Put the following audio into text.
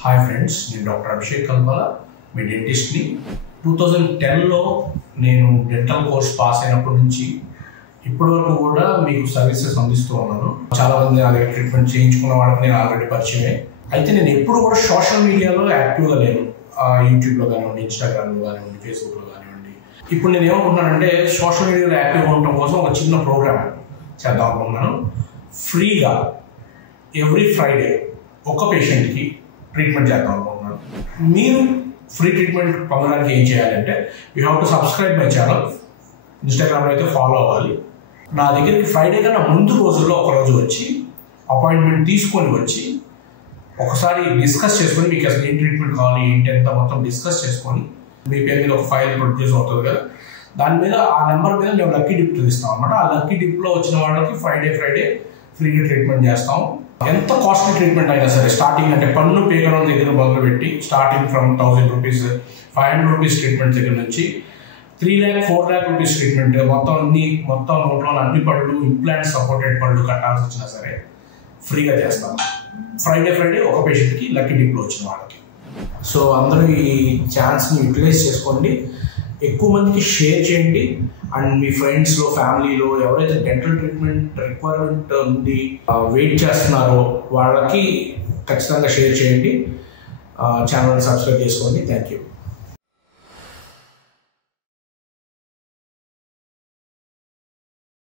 Hi friends, నేను doctor Abhishek కల్పల, మీ డెంటిస్ట్ని. 2010లో నేను dental course pass అయినప్పటి నుంచి ఇప్పటి వరకు కూడా మీకు సర్వీసెస్ అందిస్తూ ఉన్నాను. చాలామంది నా దగ్గర ట్రీట్మెంట్ చేయించుకున్న వాళ్ళకి నేను ఆల్రెడీ పరిచయమే. అయితే నేను ఎప్పుడు కూడా సోషల్ మీడియాలో యాక్టివ్గా లేను. యూట్యూబ్లో కానివ్వండి, ఇన్స్టాగ్రామ్లో కానివ్వండి, ఫేస్బుక్లో కానివ్వండి. ఇప్పుడు నేను ఏమనుకుంటున్నానంటే సోషల్ మీడియాలో యాక్టివ్గా ఉండటం కోసం ఒక చిన్న ప్రోగ్రామ్ చేద్దాం అనుకుంటున్నాను. ఫ్రీగా ఎవ్రీ ఫ్రైడే ఒక పేషెంట్కి ట్రీట్మెంట్ చేద్దాం అనుకుంటున్నాను. మీరు ఫ్రీ ట్రీట్మెంట్ పొందడానికి ఏం చేయాలంటే you have to subscribe my channel. ఇన్స్టాగ్రామ్లో అయితే ఫాలో అవ్వాలి. నా దగ్గరికి ఫ్రైడే కన్నా ముందు రోజుల్లో ఒకరోజు వచ్చి అపాయింట్మెంట్ తీసుకొని వచ్చి ఒకసారి డిస్కస్ చేసుకొని మీకు అసలు ఏం ట్రీట్మెంట్ కావాలి ఏంటి అంతా మొత్తం డిస్కస్ చేసుకొని మీ పేరు మీద ఒక ఫైల్ ప్రొడ్యూస్ అవుతుంది కదా, దాని మీద ఆ నెంబర్ మీద మేము లక్కీ డిప్ ఇస్తాం అనమాట. ఆ లక్కీ డిప్లో వచ్చిన వాళ్ళకి ఫ్రైడే ఫ్రీగా ట్రీట్మెంట్ చేస్తాం. ఎంత కాస్ట్లీ ట్రీట్మెంట్ అయినా సరే, స్టార్టింగ్ అంటే పన్ను పేగడం దగ్గర మొదలుపెట్టి starting from 1000 rupees 500 rupees treatment దగ్గర నుంచి 3 lakh 4 lakh రూపీస్ ట్రీట్మెంట్, మొత్తం నోట్లో అన్ని పళ్ళు, ఇంప్లాంట్ సపోర్టెడ్ పళ్ళు కట్టాల్సి వచ్చినా సరే ఫ్రీగా చేస్తాం. ఫ్రైడే ఒక పేషెంట్కి లక్కీ డిప్లో వచ్చిన వాళ్ళకి. సో అందరూ ఈ ఛాన్స్ని యూటిలైజ్ చేసుకోండి, ఎక్కువ మందికి షేర్ చేయండి. అండ్ మీ ఫ్రెండ్స్లో, ఫ్యామిలీలో ఎవరైతే డెంటల్ ట్రీట్మెంట్ రిక్వైర్మెంట్ ఉంది, వెయిట్ చేస్తున్నారో వాళ్ళకి ఖచ్చితంగా షేర్ చేయండి. ఛానల్ని సబ్స్క్రైబ్ చేసుకోండి. Thank you.